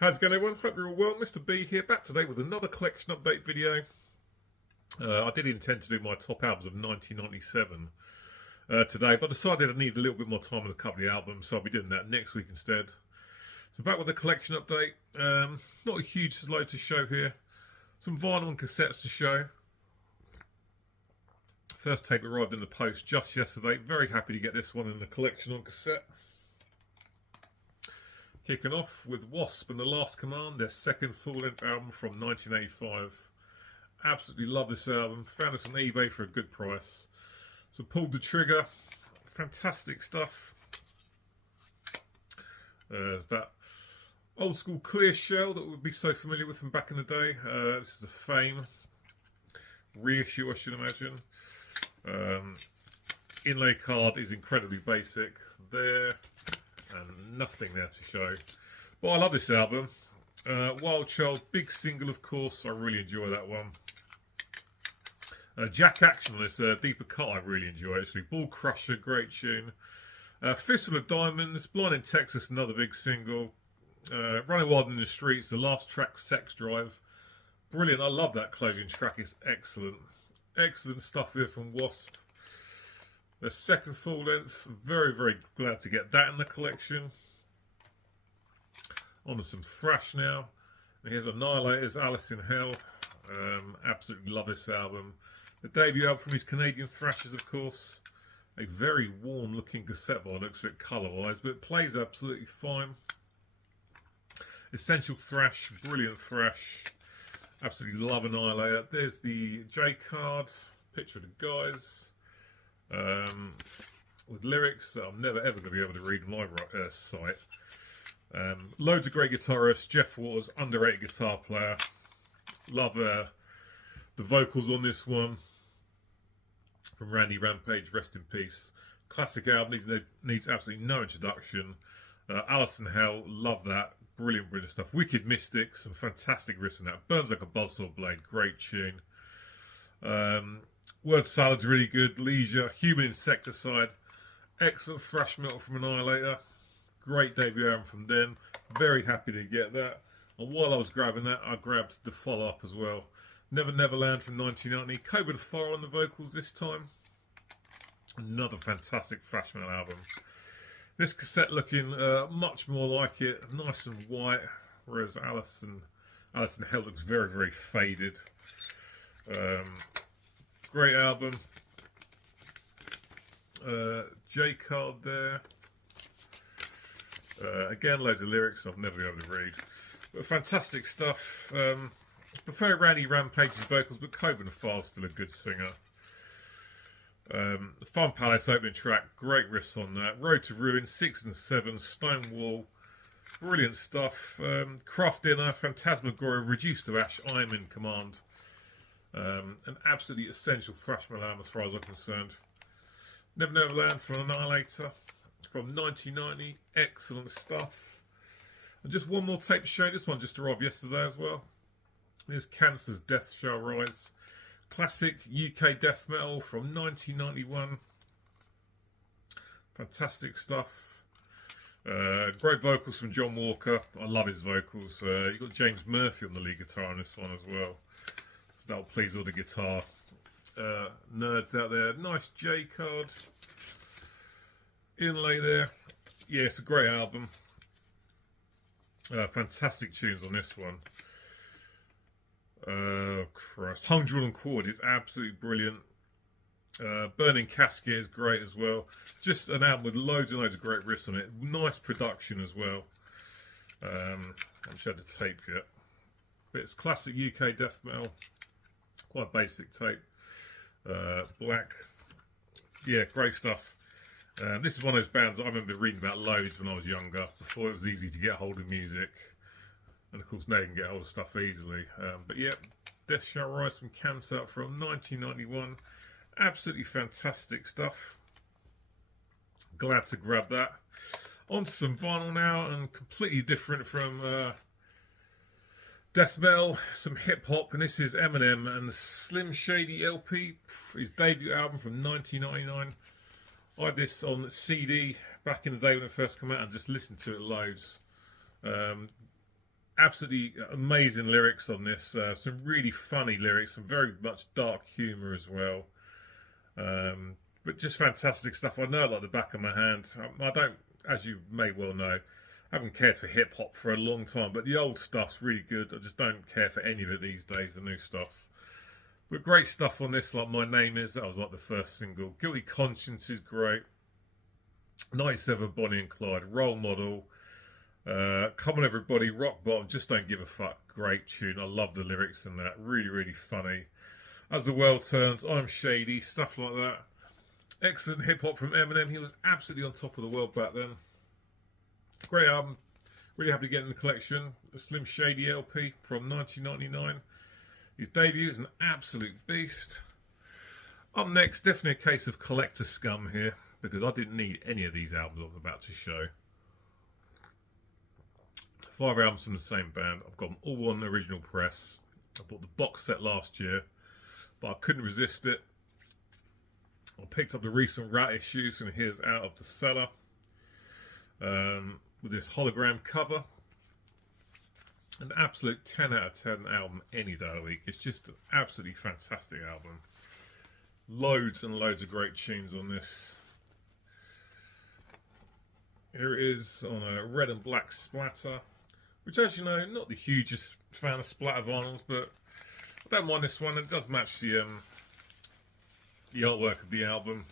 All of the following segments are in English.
How's it going, everyone? Hope you're all well. Mr. B here, back today with another collection update video. I did intend to do my top albums of 1997 today, but I decided I needed a little bit more time with a couple of albums, so I'll be doing that next week instead. So back with a collection update. Not a huge load to show here. Some vinyl and cassettes to show. First tape arrived in the post just yesterday. Very happy to get this one in the collection on cassette. Kicking off with Wasp and The Last Command, their second full-length album from 1985. Absolutely love this album. Found this on eBay for a good price. So pulled the trigger. Fantastic stuff. There's that old school clear shell that we'd be so familiar with from back in the day. This is a Fame reissue, I should imagine. Inlay card is incredibly basic there. And nothing there to show. But I love this album. Wild Child, big single, of course. I really enjoy that one. Jack Action on this deeper cut, I really enjoy actually. Ball Crusher, great tune. Fistful of Diamonds, Blind in Texas, another big single. Running Wild in the Streets, the last track, Sex Drive. Brilliant, I love that closing track, it's excellent. Excellent stuff here from Wasp. The second full length, very, very glad to get that in the collection. On to some thrash now. And here's Annihilator's Alice in Hell. Absolutely love this album. The debut album from his Canadian thrashers, of course. A very worn looking cassette by the looks of it colour wise, but it plays absolutely fine. Essential thrash, brilliant thrash. Absolutely love Annihilator. There's the J card, picture of the guys. With lyrics that I'm never ever going to be able to read on my site. Loads of great guitarists. Jeff Waters, underrated guitar player. Love the vocals on this one from Randy Rampage, rest in peace. Classic album, needs absolutely no introduction. Alice in Hell, love that. Brilliant, brilliant stuff. Wicked Mystic, some fantastic riffs in that. Burns Like a Buzzsaw Blade, great tune. Word Salad's really good. Leisure, Human Insecticide, excellent thrash metal from Annihilator. Great debut album from them. Very happy to get that. And while I was grabbing that, I grabbed the follow-up as well. Never Neverland from 1990. Cobra the Fire on the vocals this time. Another fantastic thrash metal album. This cassette looking much more like it, nice and white, whereas Alice in Hell looks very, very faded. Great album. J card there. Again, loads of lyrics I've never been able to read. But fantastic stuff. Prefer Randy Rampage's vocals, but Cobra the File's still a good singer. Fun Palace opening track, great riffs on that. Road to Ruin, 6 and 7, Stonewall, brilliant stuff. Craft Dinner, Phantasmagoria, Reduced to Ash, I Am in Command. An absolutely essential thrash metal album as far as I'm concerned. Never Neverland from Annihilator from 1990, excellent stuff. And just one more tape to show. This one just arrived yesterday as well. Here's Cancer's Death Shall Rise. Classic UK death metal from 1991. Fantastic stuff. Great vocals from John Walker. I love his vocals. You've got James Murphy on the lead guitar on this one as well. So that'll please all the guitar nerds out there. Nice J card. Inlay there. Yeah, it's a great album. Fantastic tunes on this one. Christ. Hung Drawn and Quartered is absolutely brilliant. Burning Casket is great as well. Just an album with loads and loads of great riffs on it. Nice production as well. I haven't showed the tape yet. But it's classic UK death metal. Quite basic tape. Black. Yeah, great stuff. This is one of those bands that I remember reading about loads when I was younger, before it was easy to get hold of music. And of course now you can get hold of stuff easily. But yeah, Death Shall Rise from Cancer from 1991. Absolutely fantastic stuff. Glad to grab that. On to some vinyl now, and completely different from death metal, some hip hop, and this is Eminem and Slim Shady LP, his debut album from 1999. I had this on CD back in the day when it first came out and just listened to it loads. Absolutely amazing lyrics on this. Some really funny lyrics, some very much dark humour as well. But just fantastic stuff. I know it like the back of my hand. I don't, as you may well know, I haven't cared for hip hop for a long time, but the old stuff's really good. I just don't care for any of it these days, the new stuff. But great stuff on this, like My Name Is, that was like the first single. Guilty Conscience is great. 97 Bonnie and Clyde, Role Model. Come On Everybody, Rock Bottom, Just Don't Give a Fuck. Great tune. I love the lyrics in that. Really, really funny. As the World Turns, I'm Shady, stuff like that. Excellent hip hop from Eminem. He was absolutely on top of the world back then. Great album. Really happy to get in the collection. A Slim Shady LP from 1999. His debut is an absolute beast. Up next, definitely a case of collector scum here, because I didn't need any of these albums I'm about to show. 5 albums from the same band. I've got them all on the original press. I bought the box set last year, but I couldn't resist it. I picked up the recent Ratt issues, and here's Out of the Cellar with this hologram cover. An absolute 10 out of 10 album any day of the week. It's just an absolutely fantastic album. Loads and loads of great tunes on this. Here it is on a red and black splatter, which, as you know, not the hugest fan of splatter vinyls, but I don't mind this one. It does match the artwork of the album.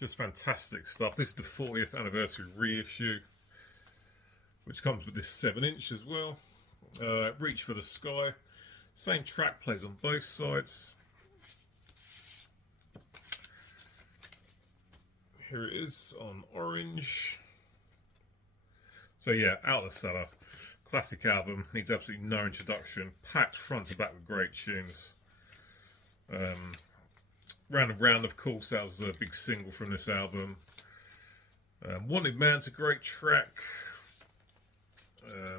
Just fantastic stuff. This is the 40th anniversary reissue, which comes with this 7-inch as well. Reach for the Sky. Same track plays on both sides. Here it is on orange. So yeah, Out of the Cellar. Classic album. Needs absolutely no introduction. Packed front to back with great tunes. Round and Round, of course, that was a big single from this album. Wanted Man's a great track.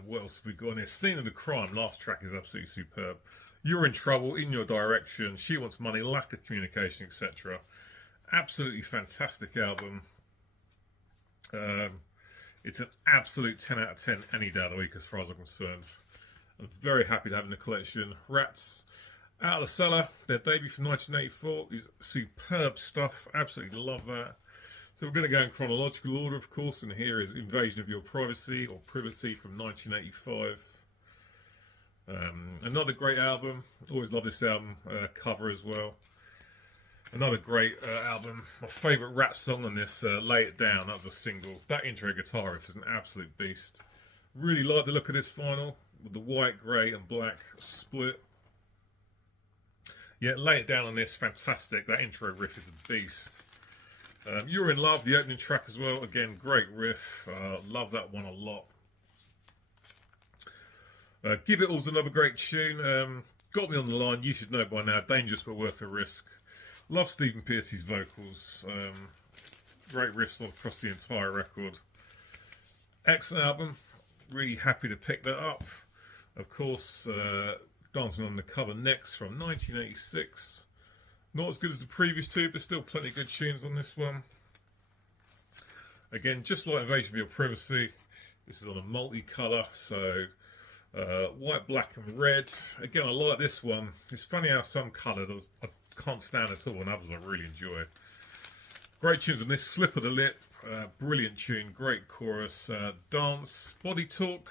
What else have we got in here? Scene of the Crime, last track is absolutely superb. You're in Trouble, In Your Direction, She Wants Money, Lack of Communication, etc. Absolutely fantastic album. It's an absolute 10 out of 10 any day of the week as far as I'm concerned. I'm very happy to have in the collection. Rat's Out of the Cellar, their debut from 1984, is superb stuff. Absolutely love that. So we're going to go in chronological order, of course, and here is Invasion of Your Privacy, or Privacy, from 1985. Another great album. Always love this album cover as well. Another great album. My favourite Ratt song on this, Lay It Down, that was a single. That intro guitar riff is an absolute beast. Really like the look of this vinyl, with the white, grey and black split. Yeah, Lay It Down on this, fantastic. That intro riff is a beast. You're in Love, the opening track as well. Again, great riff. Love that one a lot. Give It All's another great tune. Got Me on the Line, you should know by now. Dangerous but worth a risk. Love Stephen Pearcy's vocals. Great riffs across the entire record. Excellent album. Really happy to pick that up. Of course, Dancing on the Cover next from 1986. Not as good as the previous two, but still plenty of good tunes on this one. Again, just like Invasion of Your Privacy, this is on a multicolour, so white, black and red. Again, I like this one. It's funny how some colours I can't stand at all, and others I really enjoy. Great tunes on this. Slip of the Lip, brilliant tune, great chorus. Dance, Body Talk,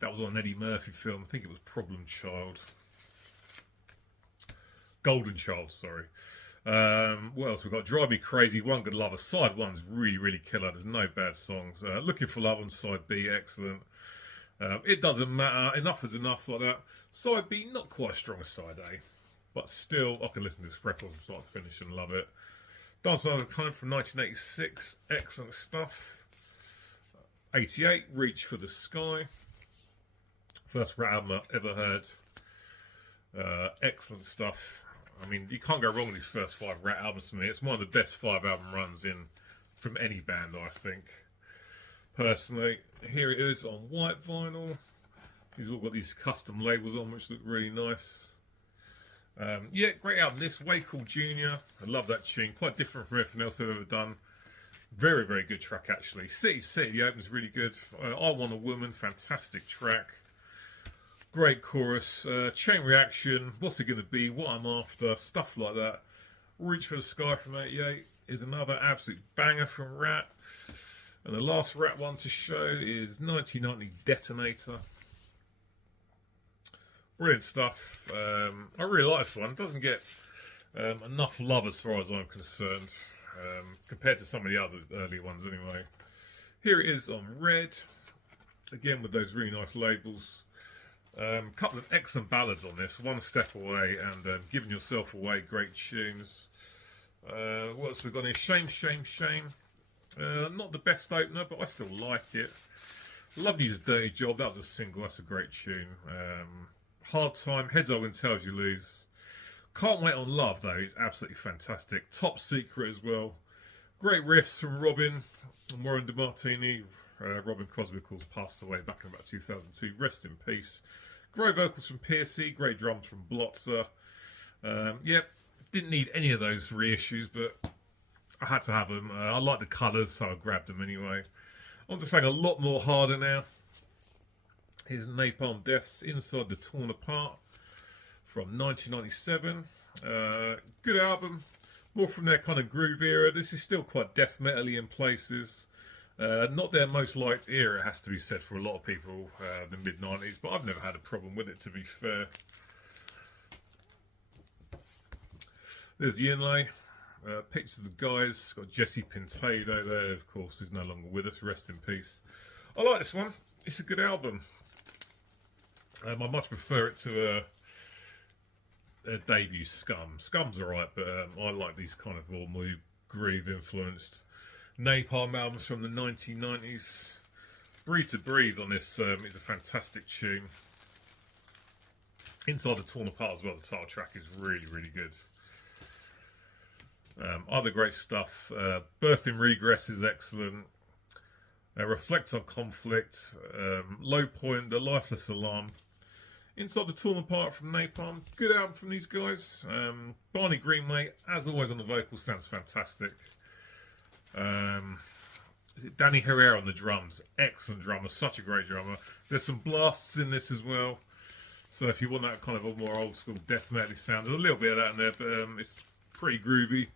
that was on an Eddie Murphy film. I think it was Problem Child. Golden Child, sorry. What else? We've got Drive Me Crazy, One Good Lover. Side 1's really, really killer. There's no bad songs. Looking for Love on Side B, excellent. It Doesn't Matter, Enough is Enough, like that. Side B, not quite as strong as Side A, but still, I can listen to this record from start to finish and love it. Dancing on the Climb from 1986, excellent stuff. 88, Reach for the Sky. First Ratt album I've ever heard. Excellent stuff. I mean, you can't go wrong with these first 5 Ratt albums for me. It's one of the best 5 album runs in from any band, I think. Personally, here it is on white vinyl. These have all got these custom labels on, which look really nice. Yeah, great album. This Way Cool Jr. I love that tune. Quite different from everything else I've ever done. Very, very good track actually. City City, the open's really good. I Want a Woman, fantastic track. Great chorus. Chain Reaction, What's It Gonna Be, What I'm After, stuff like that. Reach for the Sky from 88 is another absolute banger from Ratt. And the last Ratt one to show is 1990's Detonator. Brilliant stuff. I really like this one. It doesn't get enough love as far as I'm concerned, compared to some of the other early ones anyway. Here it is on red, again with those really nice labels. Couple of excellent ballads on this, One Step Away and Giving Yourself Away, great tunes. What else we got here? Shame, Shame, Shame. Not the best opener, but I still like it. Love You's Dirty Job, that was a single, that's a great tune. Hard Time, Heads I Win, Tails You Lose. Can't Wait on Love though, is absolutely fantastic. Top Secret as well. Great riffs from Robin and Warren DeMartini. Robin Crosby, of course, passed away back in about 2002. Rest in peace. Great vocals from Piercy, great drums from Blotzer. Yep, didn't need any of those reissues, but I had to have them. I like the colours, so I grabbed them anyway. On to something a lot more harder now. Here's Napalm Death's Inside the Torn Apart from 1997. Good album, more from their kind of groove era. This is still quite death metal-y in places. Not their most liked era, it has to be said, for a lot of people, the mid-90s, but I've never had a problem with it, to be fair. There's the inlay. Pictures of the guys. Got Jesse Pintado there, of course, who's no longer with us. Rest in peace. I like this one. It's a good album. I much prefer it to their debut Scum. Scum's alright, but I like these kind of all more groove influenced Napalm albums from the 1990s. Breathe to Breathe on this is a fantastic tune. Inside the Torn Apart as well, the title track is really, really good. Other great stuff. Birth in Regress is excellent. Reflect on Conflict. Low Point, The Lifeless Alarm. Inside the Torn Apart from Napalm. Good album from these guys. Barney Greenway, as always on the vocals, sounds fantastic. Danny Herrera on the drums. Excellent drummer. Such a great drummer. There's some blasts in this as well. So if you want that kind of a more old school death metal sound, there's a little bit of that in there, but it's pretty groovy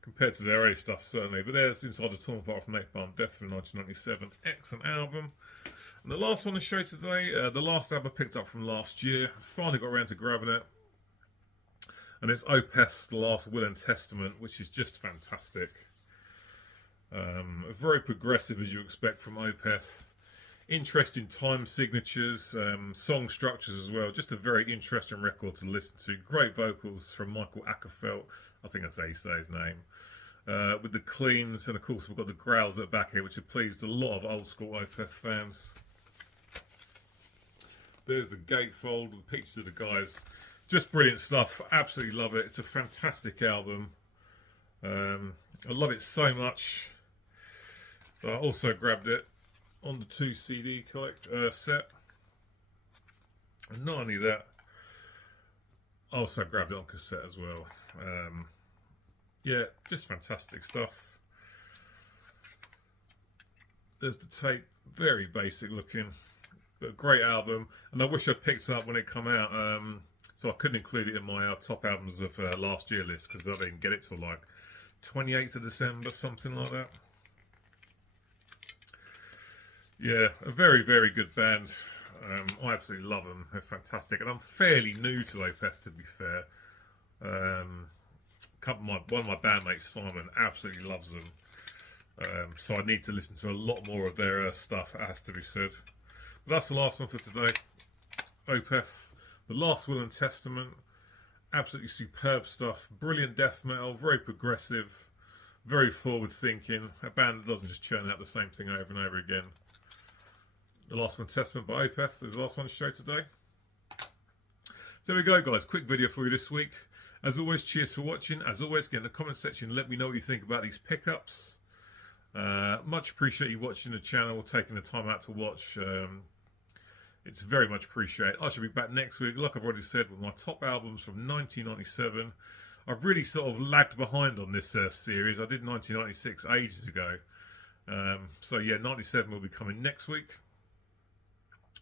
compared to their early stuff, certainly. But there's Inside the Torn Apart from Napalm Death from 1997. Excellent album. And the last one to show today, the last album I picked up from last year. Finally got around to grabbing it. And it's Opeth's The Last Will and Testament, which is just fantastic. Very progressive, as you expect from Opeth. Interesting time signatures, song structures as well. Just a very interesting record to listen to. Great vocals from Michael Ackerfeld. I think that's how you say his name. With the cleans, and of course we've got the growls at the back here, which have pleased a lot of old school Opeth fans. There's the gatefold, the pictures of the guys. Just brilliant stuff. Absolutely love it. It's a fantastic album. I love it so much. I also grabbed it on the 2 CD set. And not only that, I also grabbed it on cassette as well. Yeah, just fantastic stuff. There's the tape, very basic looking, but a great album. And I wish I'd picked it up when it came out, so I couldn't include it in my top albums of last year list, because I didn't get it till like 28th of December, something like that. Yeah, a very, very good band. I absolutely love them. They're fantastic. And I'm fairly new to Opeth, to be fair. One of my bandmates, Simon, absolutely loves them. So I need to listen to a lot more of their stuff, it has to be said. But that's the last one for today. Opeth, The Last Will and Testament. Absolutely superb stuff. Brilliant death metal, very progressive, very forward thinking. A band that doesn't just churn out the same thing over and over again. The Last One Testament by Opeth is the last one to show today. So there we go, guys. Quick video for you this week. As always, cheers for watching. As always, get in the comment section, let me know what you think about these pickups. Much appreciate you watching the channel, taking the time out to watch. It's very much appreciated. I shall be back next week, like I've already said, with my top albums from 1997. I've really sort of lagged behind on this series. I did 1996 ages ago. So yeah, 97 will be coming next week.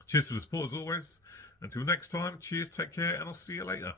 Cheers for the support as always. Until next time, cheers, take care, and I'll see you later.